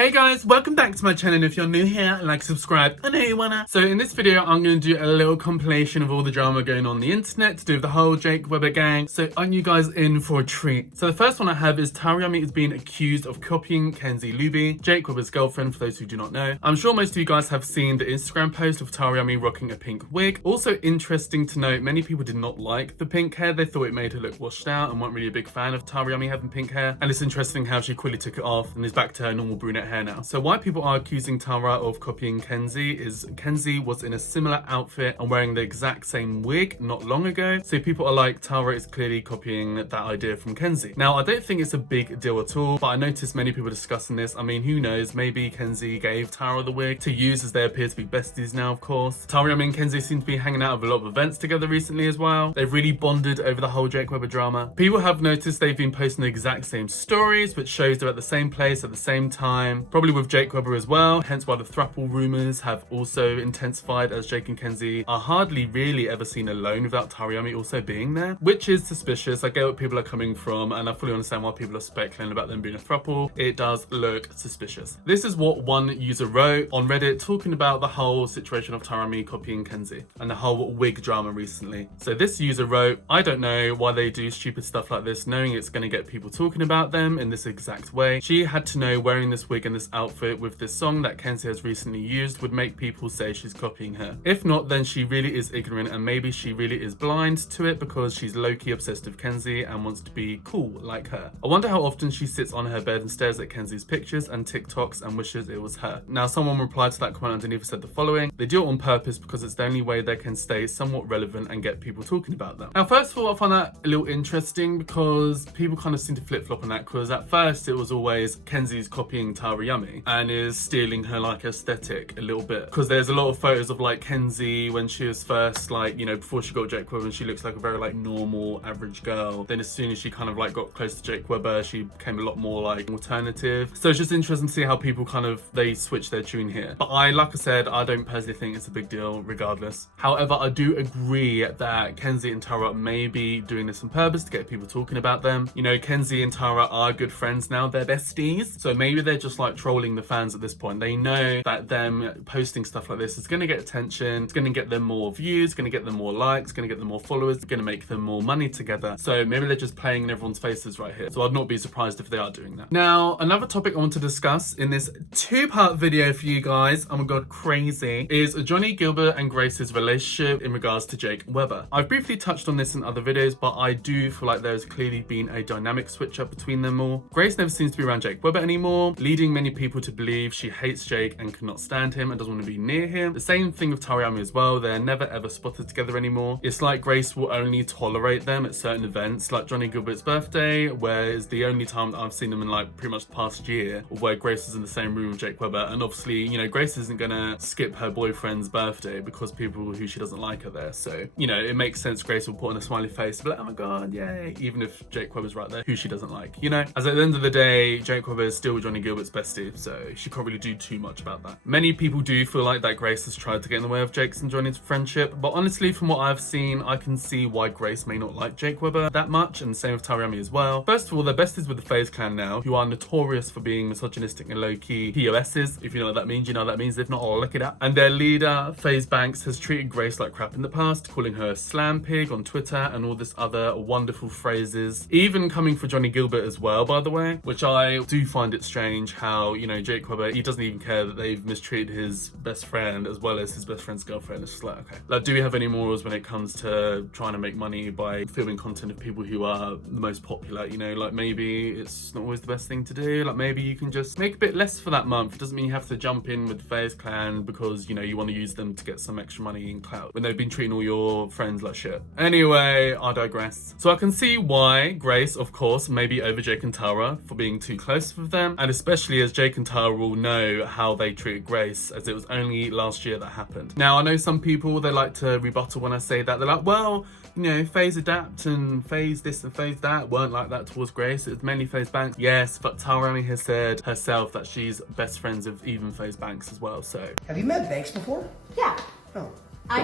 Hey guys, welcome back to my channel, and if you're new here, like, subscribe, I know you wanna. So in this video, I'm gonna do a little compilation of all the drama going on the internet to do with the whole Jake Webber gang. So aren't you guys in for a treat? So the first one I have is Taryami is being accused of copying Kenzie Luby, Jake Webber's girlfriend, for those who do not know. I'm sure most of you guys have seen the Instagram post of Taryami rocking a pink wig. Also interesting to note, many people did not like the pink hair. They thought it made her look washed out and weren't really a big fan of Taryami having pink hair. And it's interesting how she quickly took it off and is back to her normal brunette hair now. So why people are accusing Tara of copying Kenzie is Kenzie was in a similar outfit and wearing the exact same wig not long ago. So people are like, Tara is clearly copying that idea from Kenzie. Now, I don't think it's a big deal at all, but I noticed many people discussing this. I mean, who knows? Maybe Kenzie gave Tara the wig to use, as they appear to be besties now, of course. Taryami and Kenzie seem to be hanging out at a lot of events together recently as well. They've really bonded over the whole Jake Webber drama. People have noticed they've been posting the exact same stories, which shows they're at the same place at the same time, probably with Jake Webber as well, hence why the throuple rumours have also intensified, as Jake and Kenzie are hardly really ever seen alone without Taryami also being there, which is suspicious. I get what people are coming from, and I fully understand why people are speculating about them being a throuple. It does look suspicious. This is what one user wrote on Reddit talking about the whole situation of Taryami copying Kenzie and the whole wig drama recently. So this user wrote, I don't know why they do stupid stuff like this knowing it's going to get people talking about them in this exact way. She had to know wearing this wig and this outfit with this song that Kenzie has recently used would make people say she's copying her. If not, then she really is ignorant, and maybe she really is blind to it because she's low-key obsessed with Kenzie and wants to be cool like her. I wonder how often she sits on her bed and stares at Kenzie's pictures and TikToks and wishes it was her. Now, someone replied to that comment underneath and said the following: they do it on purpose because it's the only way they can stay somewhat relevant and get people talking about them. Now, first of all, I find that a little interesting because people kind of seem to flip-flop on that, because at first it was always Kenzie's copying Taryami and is stealing her like aesthetic a little bit, because there's a lot of photos of like Kenzie when she was first, like, you know, before she got Jake Webber, and she looks like a very like normal average girl. Then as soon as she kind of like got close to Jake Webber, she became a lot more like alternative. So it's just interesting to see how people kind of, they switch their tune here. But like I said, I don't personally think it's a big deal regardless. However, I do agree that Kenzie and Tara may be doing this on purpose to get people talking about them. You know, Kenzie and Tara are good friends now, they're besties. So maybe they're just like trolling the fans at this point. They know that them posting stuff like this is going to get attention, it's going to get them more views, it's going to get them more likes, it's going to get them more followers, it's going to make them more money together. So maybe they're just playing in everyone's faces right here. So I'd not be surprised if they are doing that. Now, another topic I want to discuss in this two-part video for you guys, oh my god, crazy, is Johnnie Guilbert and Grace's relationship in regards to Jake Webber. I've briefly touched on this in other videos, but I do feel like there's clearly been a dynamic switch up between them all. Grace never seems to be around Jake Webber anymore, leading many people to believe she hates Jake and cannot stand him and doesn't want to be near him. The same thing with Taryami as well. They're never ever spotted together anymore. It's like Grace will only tolerate them at certain events, like Johnnie Guilbert's birthday, where it's the only time that I've seen them in like pretty much the past year, where Grace is in the same room with Jake Webber. And obviously, you know, Grace isn't gonna skip her boyfriend's birthday because people who she doesn't like are there. So, you know, it makes sense Grace will put on a smiley face, be like, oh my god, yay, even if Jake Webber's right there, who she doesn't like, you know? As at the end of the day, Jake Webber is still Johnnie Guilbert's bestie, so she can't really do too much about that. Many people do feel like that Grace has tried to get in the way of Jake's and Johnny's friendship, but honestly, from what I've seen, I can see why Grace may not like Jake Webber that much, and same with Taryami as well. First of all, they're besties with the FaZe clan now, who are notorious for being misogynistic and low-key POSs. If you know what that means, you know what that means. If not, I'll look it up. And their leader, FaZe Banks, has treated Grace like crap in the past, calling her a slam pig on Twitter and all this other wonderful phrases, even coming for Johnnie Guilbert as well, by the way, which I do find it strange how, you know, Jake Webber, he doesn't even care that they've mistreated his best friend as well as his best friend's girlfriend. It's just like, okay, like, do we have any morals when it comes to trying to make money by filming content of people who are the most popular? You know, like, maybe it's not always the best thing to do. Like, maybe you can just make a bit less for that month. It doesn't mean you have to jump in with the FaZe clan because, you know, you want to use them to get some extra money and clout when they've been treating all your friends like shit. Anyway, I digress. So I can see why Grace, of course, may be over Jake and Tara for being too close with them, and especially as Jake and Tara will know how they treated Grace, as it was only last year that happened. Now, I know some people, they like to rebuttal when I say that. They're like, well, you know, FaZe Adapt and FaZe this and FaZe that weren't like that towards Grace. It was mainly FaZe Banks. Yes, but Taryami has said herself that she's best friends with even FaZe Banks as well, so. Have you met Banks before? Yeah. Oh.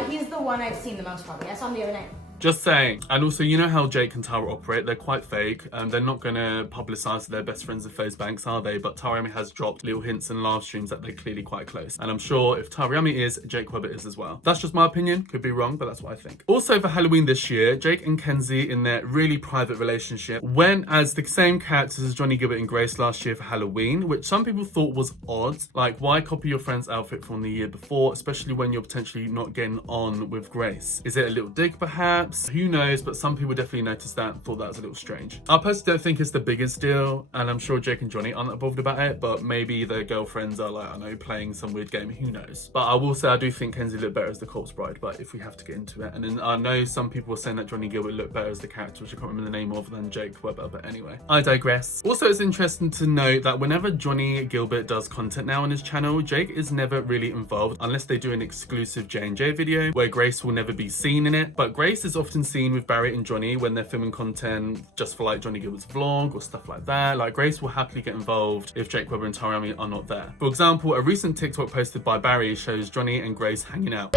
He's the one I've seen the most probably. I saw him the other night. Just saying. And also, you know how Jake and Tara operate. They're quite fake. They're not going to publicise their best friends with FaZe Banks, are they? But Tariami has dropped little hints in live streams that they're clearly quite close. And I'm sure if Tariami is, Jake Weber is as well. That's just my opinion. Could be wrong, but that's what I think. Also, for Halloween this year, Jake and Kenzie, in their really private relationship, went as the same characters as Johnnie Guilbert and Grace last year for Halloween, which some people thought was odd. Like, why copy your friend's outfit from the year before, especially when you're potentially not getting on with Grace? Is it a little dig, perhaps? Who knows? But some people definitely noticed that and thought that was a little strange. I personally don't think it's the biggest deal, and I'm sure Jake and Johnny aren't that bothered about it, but maybe their girlfriends are like, I don't know, playing some weird game, who knows? But I will say I do think Kenzie looked better as the corpse bride, but if we have to get into it. And then I know some people were saying that Johnnie Guilbert looked better as the character, which I can't remember the name of, than Jake Weber, but anyway, I digress. Also, it's interesting to note that whenever Johnnie Guilbert does content now on his channel, Jake is never really involved unless they do an exclusive J&J video where Grace will never be seen in it. But Grace is often seen with Barry and Johnny when they're filming content just for like Johnnie Guilbert's vlog or stuff like that. Like, Grace will happily get involved if Jake Weber and Tariami are not there. For example, a recent TikTok posted by Barry shows Johnny and Grace hanging out.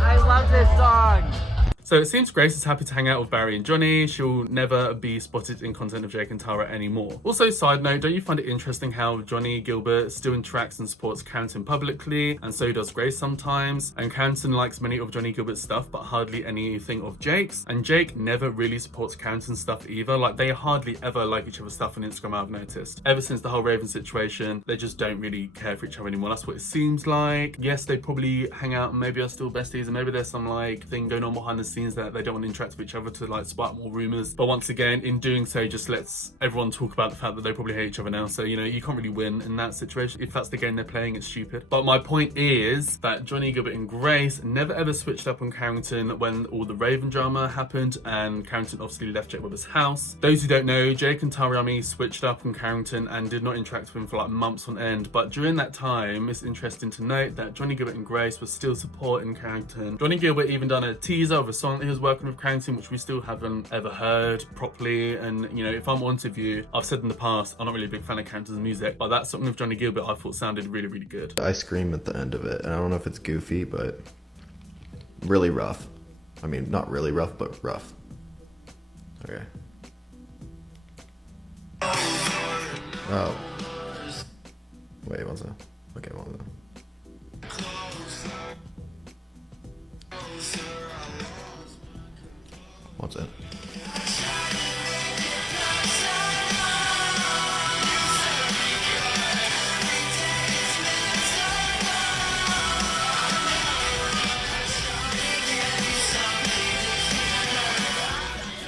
I love this song. So it seems Grace is happy to hang out with Barry and Johnny. She'll never be spotted in content of Jake and Tara anymore. Also, side note, don't you find it interesting how Johnnie Guilbert still interacts and supports Carrington publicly, and so does Grace sometimes, and Carrington likes many of Johnnie Guilbert's stuff but hardly anything of Jake's, and Jake never really supports Carrington's stuff either. Like, they hardly ever like each other's stuff on Instagram, I've noticed. Ever since the whole Raven situation, they just don't really care for each other anymore. That's what it seems like. Yes, they probably hang out and maybe are still besties, and maybe there's some like thing going on behind the scenes that they don't want to interact with each other to like spark more rumors, but once again, in doing so, just lets everyone talk about the fact that they probably hate each other now. So, you know, you can't really win in that situation. If that's the game they're playing, it's stupid. But my point is that Johnnie Guilbert and Grace never ever switched up on Carrington when all the Raven drama happened, and Carrington obviously left Jake Weber's house. Those who don't know, Jake and Tariami switched up on Carrington and did not interact with him for like months on end. But during that time, it's interesting to note that Johnnie Guilbert and Grace were still supporting Carrington. Johnnie Guilbert even done a teaser of a song that he was working with Carrington, which we still haven't ever heard properly. And, you know, if I'm honest with you, I've said in the past, I'm not really a big fan of Carrington's music, but that song with Johnnie Guilbert I thought sounded really, really good. I scream at the end of it, and I don't know if it's goofy, but really rough. I mean, not really rough, but rough. Okay. Oh. Wait, what's that? Okay, what was that? What's it?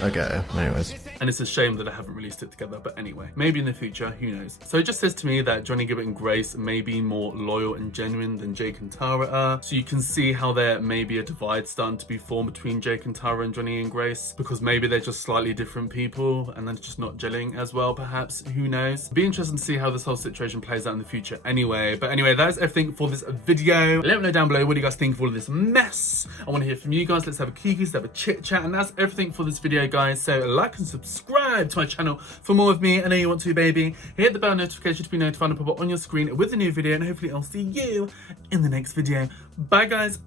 Okay, anyways. And it's a shame that I haven't released it together, but anyway, maybe in the future, who knows. So it just says to me that Johnnie Guilbert and Grace may be more loyal and genuine than Jake and Tara are. So you can see how there may be a divide starting to be formed between Jake and Tara and Johnny and Grace, because maybe they're just slightly different people and they're just not gelling as well, perhaps, who knows. Be interesting to see how this whole situation plays out in the future anyway. But anyway, that is everything for this video. Let me know down below, what do you guys think of all of this mess? I want to hear from you guys. Let's have a kiki, let's have a chit chat, and that's everything for this video, guys. So like and subscribe to my channel for more of me. I know you want to, baby. Hit the bell notification to be notified and pop up on your screen with a new video, and hopefully I'll see you in the next video. Bye, guys.